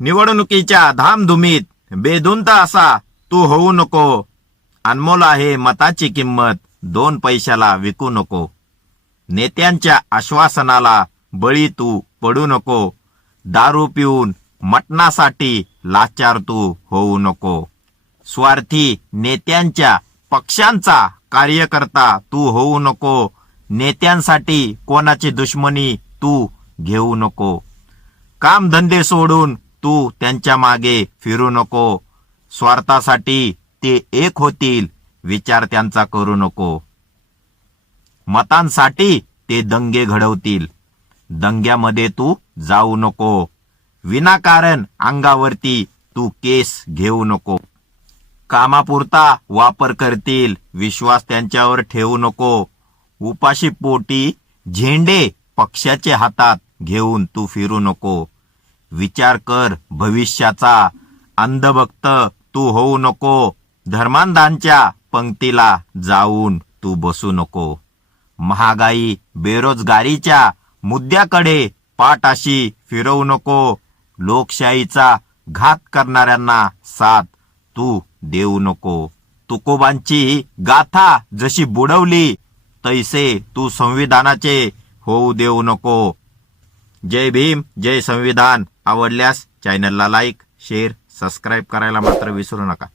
निवडणुकीच्या धामधुमीत बेधुंत असा तू होऊ नको. अनमोल आहे मताची किंमत दोन पैशाला विकू नको. नेत्यांच्या आश्वासनाला बळी तू पडू नको. दारू पिऊन मटणासाठी लाचार तू होऊ नको. स्वार्थी नेत्यांच्या पक्षांचा कार्यकर्ता तू होऊ नको. नेत्यांसाठी कोणाची दुश्मनी तू घेऊ नको. कामधंदे सोडून तू त्यांच्या मागे फिरू नको. स्वार्थासाठी ते एक होतील विचार त्यांचा करू नको. मतांसाठी ते दंगे घडवतील. दंग्यामध्ये तू जाऊ नको. विनाकारण अंगावरती तू केस घेऊ नको. कामापुरता वापर करतील विश्वास त्यांच्यावर ठेवू नको. उपाशी पोटी झेंडे पक्षाचे हातात घेऊन तू फिरू नको. विचार कर भविष्याचा. अंधभक्त तू होऊ नको. धर्मांधांच्या पंक्तीला जाऊन तू बसू नको. महागाई बेरोजगारीच्या मुद्द्याकडे पाटाशी फिरवू नको. लोकशाहीचा घात करणाऱ्यांना साथ तू देऊ नको. तुकोबांची गाथा जशी बुडवली तैसे तू संविधानाचे होऊ देऊ नको. जय भीम जय संविधान. आवडल्यास चॅनलला लाईक शेअर सबस्क्राईब करायला मात्र विसरू नका.